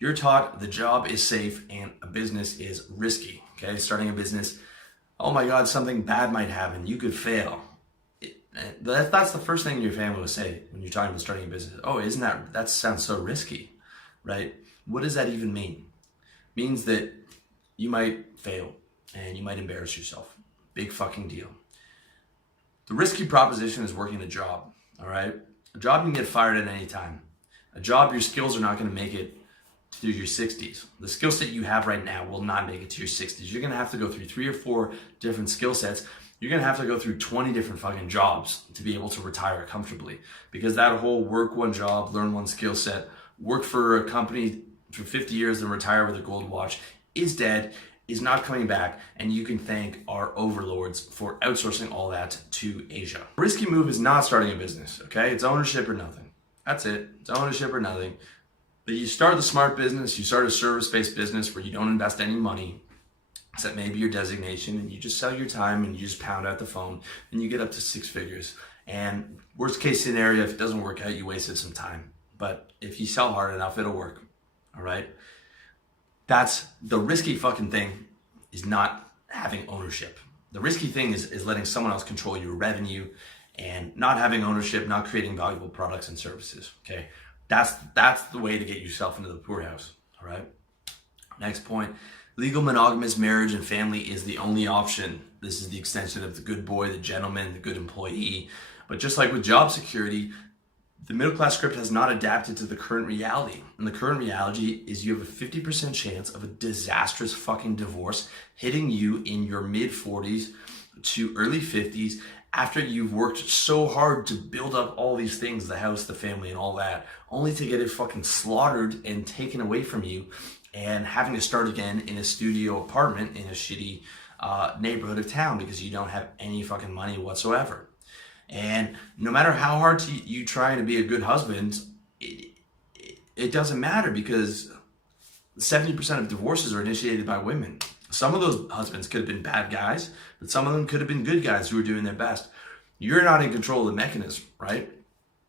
You're taught the job is safe and a business is risky. Okay, starting a business, oh my God, something bad might happen. You could fail. That's the first thing your family will say when you're talking about starting a business. Oh, isn't that sounds so risky, right? What does that even mean? It means that you might fail and you might embarrass yourself. Big fucking deal. The risky proposition is working a job, all right? A job you can get fired at any time. A job, your skills are not going to make it to your 60s. The skill set you have right now will not make it to your 60s. You're going to have to go through 3 or 4 different skill sets. You're going to have to go through 20 different fucking jobs to be able to retire comfortably, because that whole work one job, learn one skill set, work for a company for 50 years and retire with a gold watch is dead, is not coming back, and you can thank our overlords for outsourcing all that to Asia. A risky move is not starting a business, okay? It's ownership or nothing. That's it. It's ownership or nothing. But you start the smart business, you start a service-based business where you don't invest any money, except maybe your designation, and you just sell your time and you just pound out the phone and you get up to 6 figures. And worst case scenario, if it doesn't work out, you wasted some time. But if you sell hard enough, it'll work, all right? That's the risky fucking thing, is not having ownership. The risky thing is letting someone else control your revenue and not having ownership, not creating valuable products and services, okay? That's the way to get yourself into the poorhouse, all right? Next point, legal monogamous marriage and family is the only option. This is the extension of the good boy, the gentleman, the good employee. But just like with job security, the middle class script has not adapted to the current reality. And the current reality is you have a 50% chance of a disastrous fucking divorce hitting you in your mid 40s to early 50s after you've worked so hard to build up all these things, the house, the family, and all that, only to get it fucking slaughtered and taken away from you and having to start again in a studio apartment in a shitty neighborhood of town because you don't have any fucking money whatsoever. And no matter how hard you try to be a good husband, it doesn't matter, because 70% of divorces are initiated by women. Some of those husbands could have been bad guys, but some of them could have been good guys who were doing their best. You're not in control of the mechanism, right?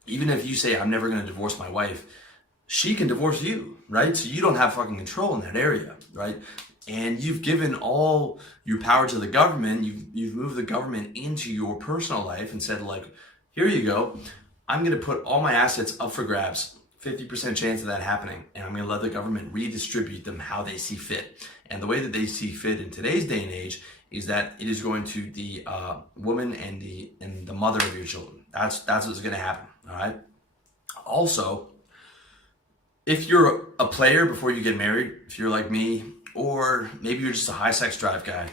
Even if you say, I'm never going to divorce my wife, she can divorce you, right? So you don't have fucking control in that area, right? And you've given all your power to the government. You've moved the government into your personal life and said, like, here you go. I'm going to put all my assets up for grabs. 50% chance of that happening. And I'm going to let the government redistribute them how they see fit. And the way that they see fit in today's day and age is that it is going to the woman and the mother of your children. That's what's going to happen. All right. Also, if you're a player before you get married, if you're like me, or maybe you're just a high sex drive guy,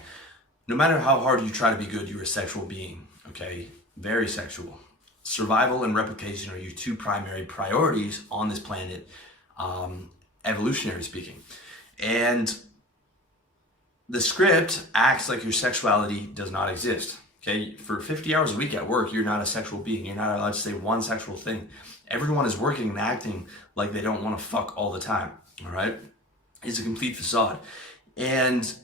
no matter how hard you try to be good, you're a sexual being, okay? Very sexual. Survival and replication are your 2 primary priorities on this planet, evolutionary speaking. And the script acts like your sexuality does not exist, okay? For 50 hours a week at work, you're not a sexual being. You're not allowed to say one sexual thing. Everyone is working and acting like they don't want to fuck all the time, all right? It's a complete facade. And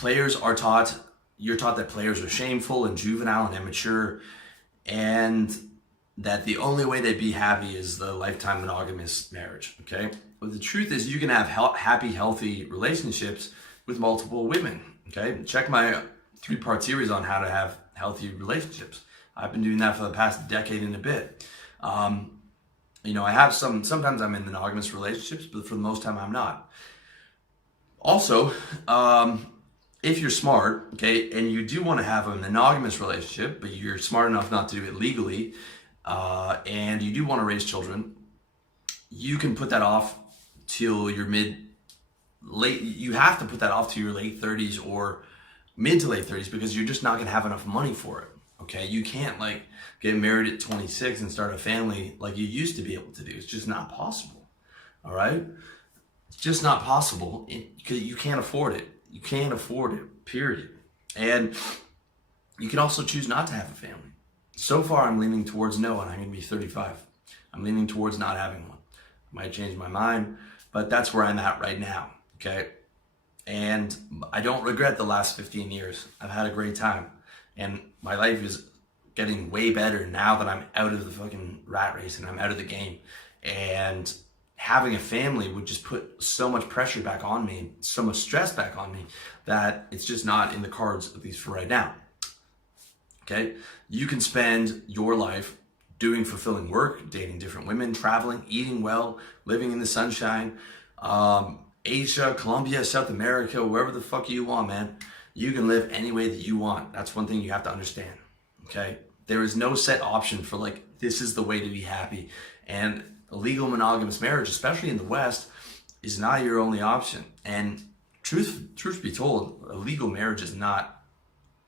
you're taught that players are shameful and juvenile and immature, and that the only way they'd be happy is the lifetime monogamous marriage, okay? But the truth is you can have happy, healthy relationships with multiple women, okay? Check my 3-part series on how to have healthy relationships. I've been doing that for the past decade and a bit. I have sometimes I'm in monogamous relationships, but for the most time I'm not. Also, if you're smart, okay, and you do want to have a monogamous relationship, but you're smart enough not to do it legally, and you do want to raise children, you can put that off till your you have to put that off to your late 30s or mid to late 30s, because you're just not going to have enough money for it. Okay, you can't get married at 26 and start a family like you used to be able to do. It's just not possible. All right, it's just not possible because you can't afford it. You can't afford it. Period. And you can also choose not to have a family. So far, I'm leaning towards no, and I'm going to be 35. I'm leaning towards not having one. I might change my mind, but that's where I'm at right now. Okay, and I don't regret the last 15 years. I've had a great time. And my life is getting way better now that I'm out of the fucking rat race and I'm out of the game. And having a family would just put so much pressure back on me, so much stress back on me, that it's just not in the cards, at least for right now. Okay? You can spend your life doing fulfilling work, dating different women, traveling, eating well, living in the sunshine, Asia, Colombia, South America, wherever the fuck you want, man. You can live any way that you want. That's one thing you have to understand. Okay? There is no set option for like, this is the way to be happy. And a legal monogamous marriage, especially in the West, is not your only option. And truth be told, a legal marriage is not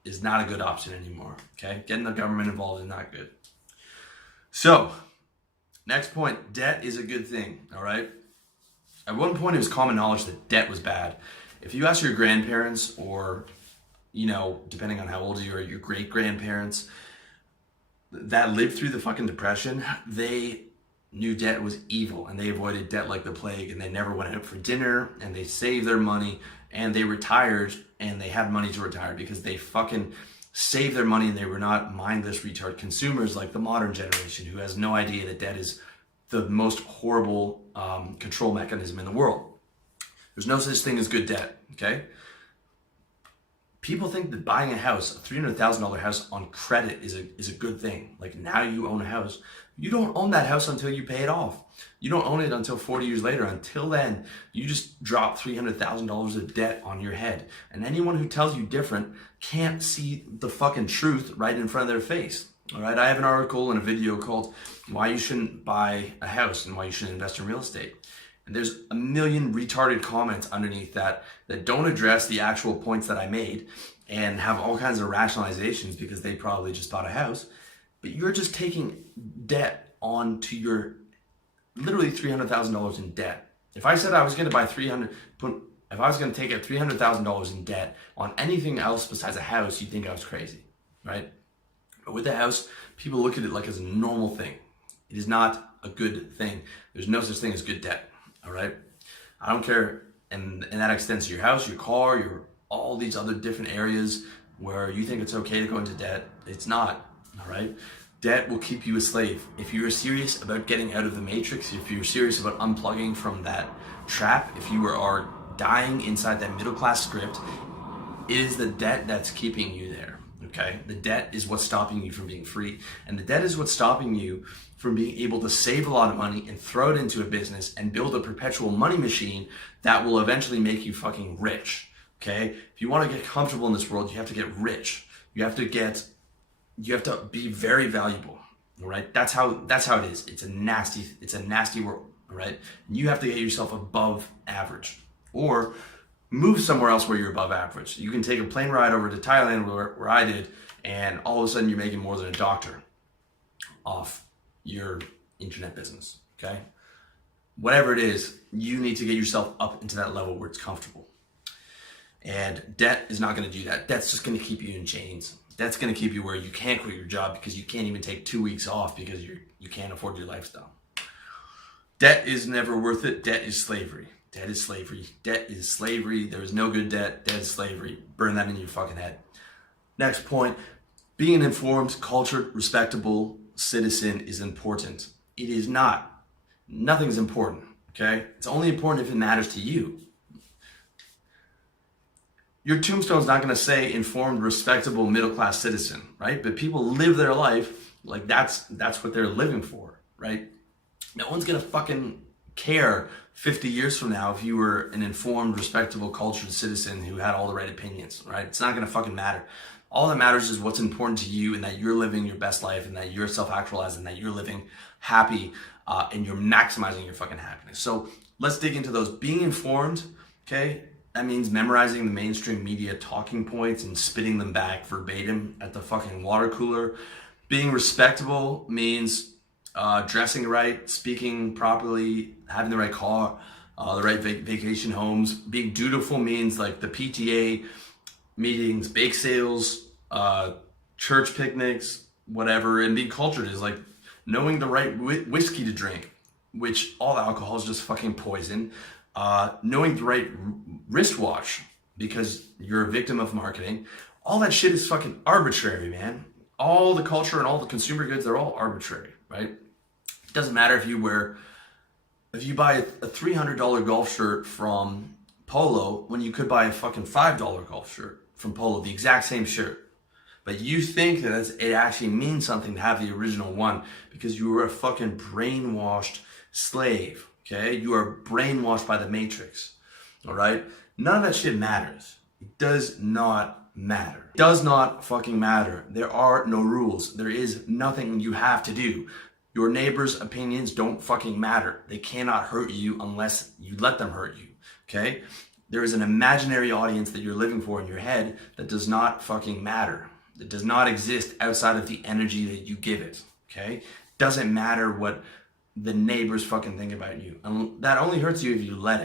a good option anymore. Okay? Getting the government involved is not good. So, next point, debt is a good thing, all right? At one point, it was common knowledge that debt was bad. If you ask your grandparents or, depending on how old you are, your great-grandparents that lived through the fucking depression, they knew debt was evil and they avoided debt like the plague, and they never went out for dinner, and they saved their money, and they retired and they had money to retire because they fucking saved their money, and they were not mindless retard consumers like the modern generation who has no idea that debt is the most horrible control mechanism in the world. There's no such thing as good debt, okay? People think that buying a house, a $300,000 house on credit is a good thing. Like, now you own a house. You don't own that house until you pay it off. You don't own it until 40 years later. Until then, you just drop $300,000 of debt on your head. And anyone who tells you different can't see the fucking truth right in front of their face. All right, I have an article and a video called Why You Shouldn't Buy a House and Why You Shouldn't Invest in Real Estate. And there's a million retarded comments underneath that don't address the actual points that I made and have all kinds of rationalizations because they probably just bought a house. But you're just taking debt onto your literally $300,000 in debt. If I said I was going to buy if I was going to take out $300,000 in debt on anything else besides a house, you'd think I was crazy, right? But with the house, people look at it like as a normal thing. It is not a good thing. There's no such thing as good debt, all right? I don't care, and that extends to your house, your car, your all these other different areas where you think it's okay to go into debt. It's not, all right? Debt will keep you a slave. If you're serious about getting out of the matrix, if you're serious about unplugging from that trap, if you are dying inside that middle class script, it is the debt that's keeping you there, okay? The debt is what's stopping you from being free. And the debt is what's stopping you from being able to save a lot of money and throw it into a business and build a perpetual money machine that will eventually make you fucking rich, okay? If you want to get comfortable in this world, you have to get rich. You have to be very valuable, all right? That's how it is. It's a nasty world, all right? And you have to get yourself above average or move somewhere else where you're above average. You can take a plane ride over to Thailand where I did, and all of a sudden you're making more than a doctor off your internet business, okay? Whatever it is, you need to get yourself up into that level where it's comfortable. And debt is not gonna do that. Debt's just gonna keep you in chains. Debt's gonna keep you where you can't quit your job because you can't even take 2 weeks off because you can't afford your lifestyle. Debt is never worth it. Debt is slavery. Debt is slavery. Debt is slavery. There is no good debt. Debt is slavery. Burn that in your fucking head. Next point, being an informed, cultured, respectable citizen is important. It is not. Nothing's important, okay? It's only important if it matters to you. Your tombstone's not gonna say informed, respectable, middle-class citizen, right? But people live their life like that's what they're living for, right? No one's gonna fucking care 50 years from now if you were an informed, respectable, cultured citizen who had all the right opinions, right? It's not gonna fucking matter. All that matters is what's important to you and that you're living your best life and that you're self-actualized and that you're living happy and you're maximizing your fucking happiness. So let's dig into those. Being informed, okay? That means memorizing the mainstream media talking points and spitting them back verbatim at the fucking water cooler. Being respectable means dressing right, speaking properly, having the right car, the right vacation homes. Being dutiful means like the PTA meetings, bake sales, church picnics, whatever. And being cultured is like knowing the right whiskey to drink, which all alcohol is just fucking poison. Knowing the right wristwatch because you're a victim of marketing. All that shit is fucking arbitrary, man. All the culture and all the consumer goods, they're all arbitrary, right? It doesn't matter if you wear if you buy a $300 golf shirt from Polo when you could buy a fucking $5 golf shirt from Polo, the exact same shirt. But you think that it actually means something to have the original one because you were a fucking brainwashed slave, okay? You are brainwashed by the Matrix, all right? None of that shit matters. It does not matter. It does not fucking matter. There are no rules. There is nothing you have to do. Your neighbor's opinions don't fucking matter. They cannot hurt you unless you let them hurt you, okay? There is an imaginary audience that you're living for in your head that does not fucking matter. It does not exist outside of the energy that you give it, okay? Doesn't matter what the neighbors fucking think about you. And that only hurts you if you let it.